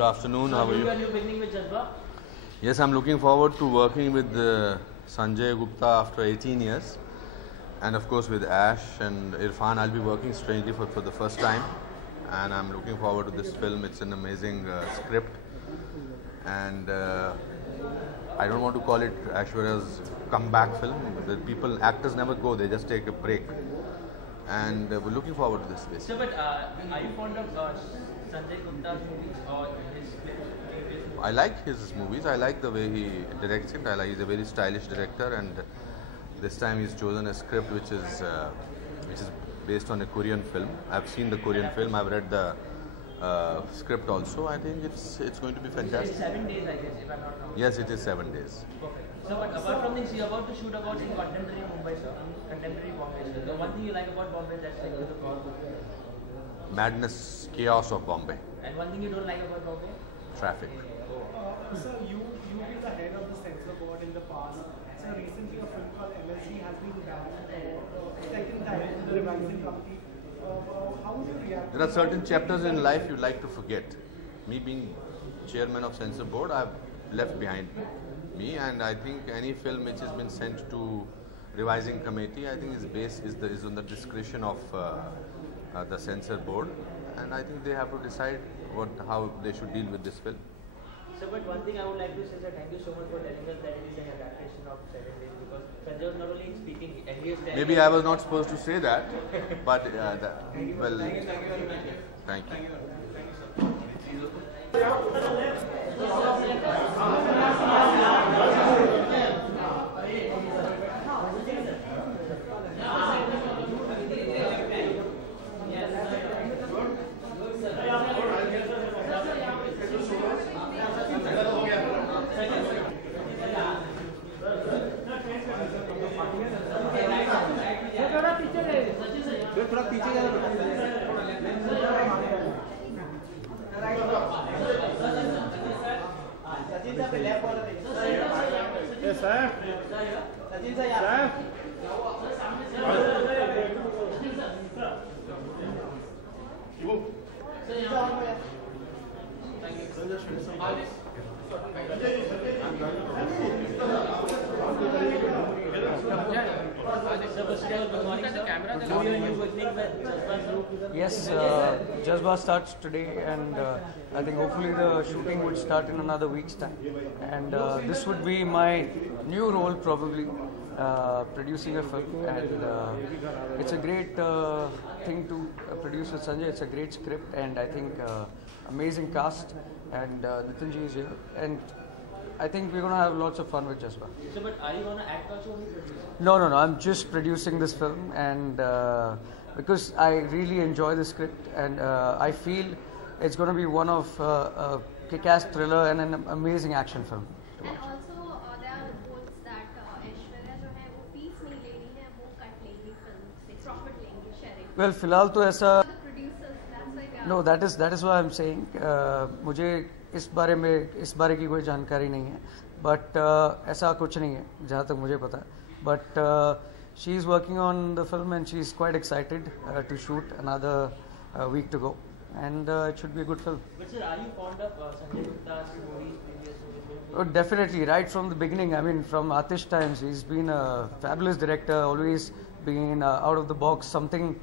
Good afternoon. How are you? Are you beginning with Jazba? Yes, I'm looking forward to working with Sanjay Gupta after 18 years, and of course with Ash and Irfan. I'll be working strangely for the first time, and I'm looking forward to this film. It's an amazing script, and I don't want to call it Aishwarya's comeback film. The actors never go; they just take a break, and we're looking forward to this. Basically. So, but are you fond of Sanjay Gupta's movies or his previous movies? I like his movies. I like the way he directs it. He's a very stylish director, and this time he's chosen a script which is based on a Korean film. I've seen the Korean film. I've read the script also. I think it's going to be fantastic. It's 7 days, I guess, if I'm not wrong. Yes, it is 7 days. Perfect. So, but apart from this, you're about to shoot about in contemporary Mumbai, sir, contemporary Bombay. So, the one thing you like about Bombay, that's like the call. Madness, chaos of Bombay. And one thing you don't like about Bombay? Traffic. So you've been the head of the censor board in the past. So recently a film called MSG has been banned second time in the revising committee. How would you react? There are certain chapters in life you like to forget. Me being chairman of censor board, I've left behind me, and I think any film which has been sent to revising committee, I think is on the discretion of the censor board, and I think they have to decide how they should deal with this film. So, but one thing I would like to say, sir, thank you so much for telling us that it is an adaptation of 7 days, because Sanjay was not only speaking, and he is telling Maybe I was not supposed to say that, but well, thank you. थोड़ा पीछे जाना सचिन साहब left bowler है sir Sachin साहब Yes, Jazba starts today, and I think hopefully the shooting would start in another week's time. And this would be my new role, probably producing a film. And it's a great thing to produce with Sanjay. It's a great script, and I think amazing cast. And Nitinji is here, and I think we're going to have lots of fun with Jazba. So, but are you going to act also or produce? No. I'm just producing this film, and because I really enjoy the script, and I feel it's going to be one of a kick-ass thriller and an amazing action film to watch. And also there are reports that Aishwarya जो है वो fees नहीं ले रही है, वो cut लेंगी film से, प्रॉफिट लेंगी शेयरिंग. Well, फिलहाल तो ऐसा The producers, that's why we are. No, that is why I'm saying मुझे इस बारे की कोई जानकारी नहीं है, बट ऐसा कुछ नहीं है जहाँ तक मुझे पता है. But she is working on the film, and she is quite excited to shoot another week to go, and it should be a good film. But sir, are you fond of Sanjay Gupta's movies, previous movies? Oh, definitely, right from the beginning. I mean, from Atish times, he's been a fabulous director, always been out of the box, something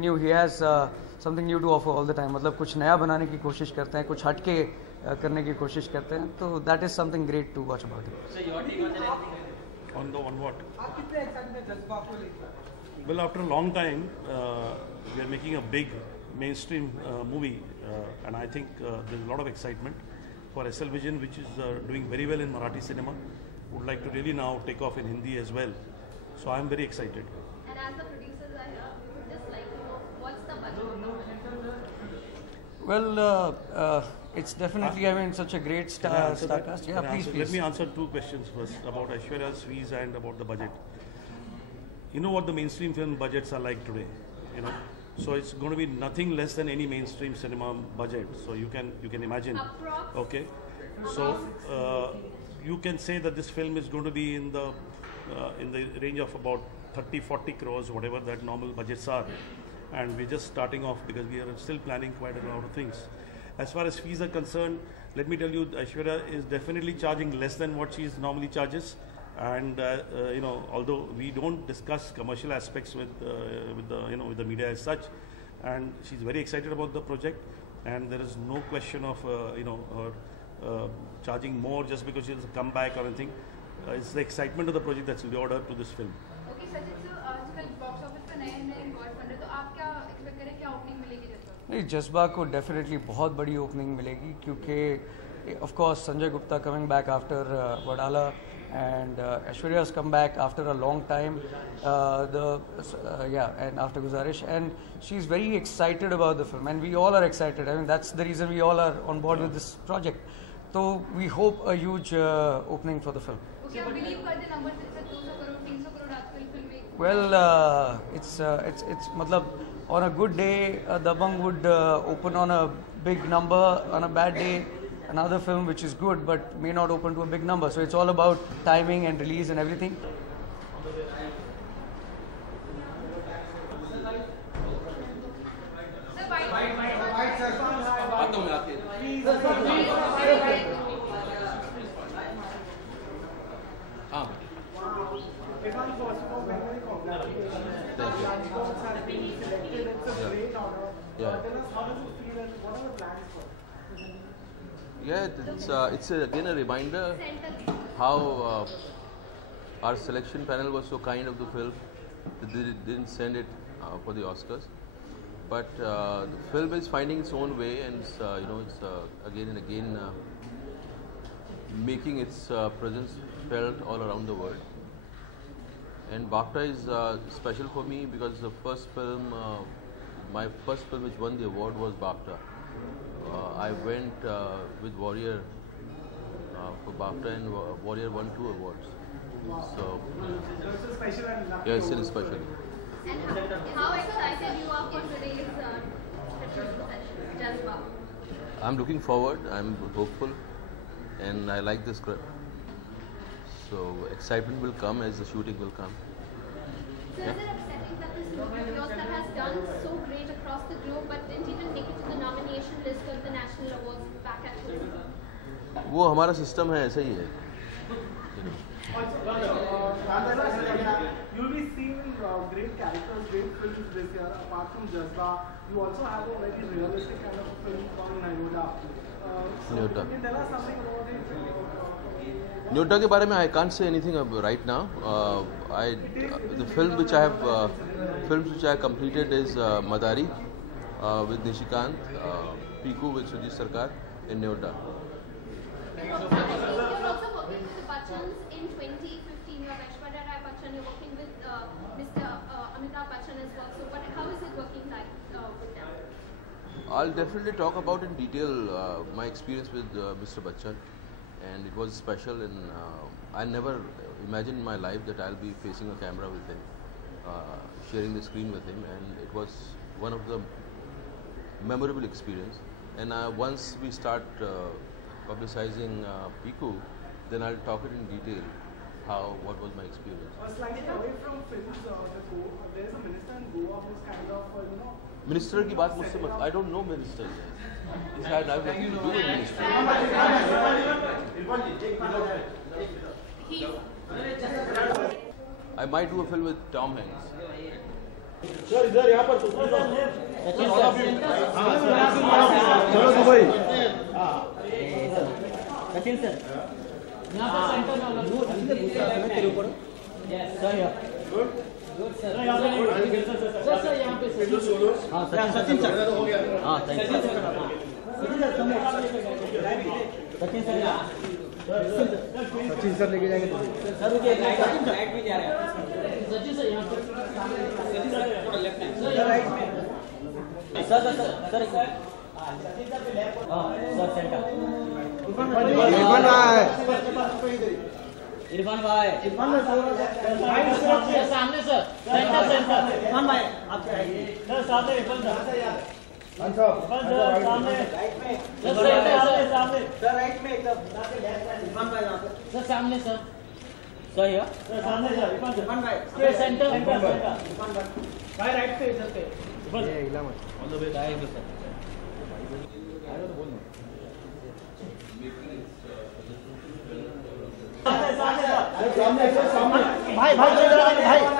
new. He has something new to offer all the time. मतलब कुछ नया बनाने की कोशिश करते हैं, कुछ हटके करने की कोशिश करते हैं. तो that is something great to watch about him. So, your take on that? On what? आप कितने एक्साइटेड हैं जज्बा को लेकर? Well, after a long time, we are making a big mainstream movie, and I think there's a lot of excitement for SL Vision, which is doing very well in Marathi cinema. Would like to really now take off in Hindi as well. So I'm very excited. And as the producers are here, we would just like to know what's the budget? Well, it's definitely, I mean, such a great star cast. Yeah, please. Let me answer two questions first about Aishwarya's fees and about the budget. You know what the mainstream film budgets are like today, you know. So it's going to be nothing less than any mainstream cinema budget. So you can imagine. Approx. Okay. So you can say that this film is going to be in the range of about 30-40 crores, whatever that normal budgets are. And we're just starting off because we are still planning quite a lot of things. As far as fees are concerned, let me tell you, Aishwarya is definitely charging less than what she normally charges. And although we don't discuss commercial aspects with the media as such, and she's very excited about the project, and there is no question of charging more just because she has a comeback or anything. It's the excitement of the project that's lured her to this film. Okay, Sajid sir, आजकल box office पे नए record बन रहे, तो आप क्या expect करें, क्या ओपनिंग मिलेगी जज्बा? नहीं, जज्बा को डेफिनेटली बहुत बड़ी ओपनिंग मिलेगी, क्योंकि of course Sanjay Gupta coming back after Wadala and Aishwarya's come back after a long time, and after Guzarish, and she's very excited about the film, and we all are excited. I mean, that's the reason we all are on board with this project. So we hope a huge opening for the film. Okay, आप believe करते हैं numbers 200 crore 300 crore आजकल फिल्में? Well, it's मतलब on a good day, Dabangg would open on a big number. On a bad day, another film which is good but may not open to a big number. So it's all about timing and release and everything. Yeah, it's again a reminder how our selection panel was so kind of the film that they didn't send it for the Oscars. But the film is finding its own way, and it's again and again making its presence felt all around the world. And BAFTA is special for me because the first film, my first film which won the award was BAFTA. I went with Warrior for BAFTA, and Warrior won 2 awards. So it's special and lucky. yeah, it's still special. And how excited you are for today's session, Jazba? I'm looking forward. I'm hopeful, and I like the script. So excitement will come as the shooting will come. So is it upsetting that this movie of yours that has done so great across the globe but didn't even make it to the nomination list of the national awards back at home? वो हमारा system है, ऐसा ही है. You'll be seeing great characters, great films this year. Apart from Jazba, you also have a very realistic kind of a film called Nyota. Nyota. Can you tell us something about it? न्योटा के बारे में I can't say anything right now. The film which I have films which I have completed is Madari with Nishikant, Piku with Sujit Sarkar, and Nyota. You're also working with the Bachchans in 2015. You have Aishwarya Rai Bachchan. You're working with Mr. Amitabh Bachchan as well. So, how is it working like with them? I'll definitely talk about in detail my experience with Mr. Bachchan, and it was special. And I never imagined in my life that I'll be facing a camera with him, sharing the screen with him, and it was one of the memorable experience. And once we start publicizing Piku, then I'll talk it in detail. What was my experience? Slightly away from films, there's a minister in Goa who's kind of, Minister की बात मुझसे मत. I don't know minister. This had nothing to do with minister. I might do a film with Tom Hanks. Sir इधर यहाँ पर चलो Dubai Sachin sir यहाँ पर सेंटर में तेरे ऊपर सर यहाँ पे हाँ सचिन सर हाँ सचिन सर सचिन सर लेके जाएंगे सर रुकिए राइट में जा रहे हैं सचिन सर यहाँ पर लेफ्ट में सर राइट में सर सेंटर इरफान भाई सामने सर सेंटर इरफान भाई आप सर सामने इरफान सामने सर राइट में एकदम इरफान भाई यहाँ पे सर सामने सर सही है सर सामने सर इरफान भाई सेंटर इरफान भाई राइट पे इधर पे ये हिला मत all the way thank you sir भाई भाई भाई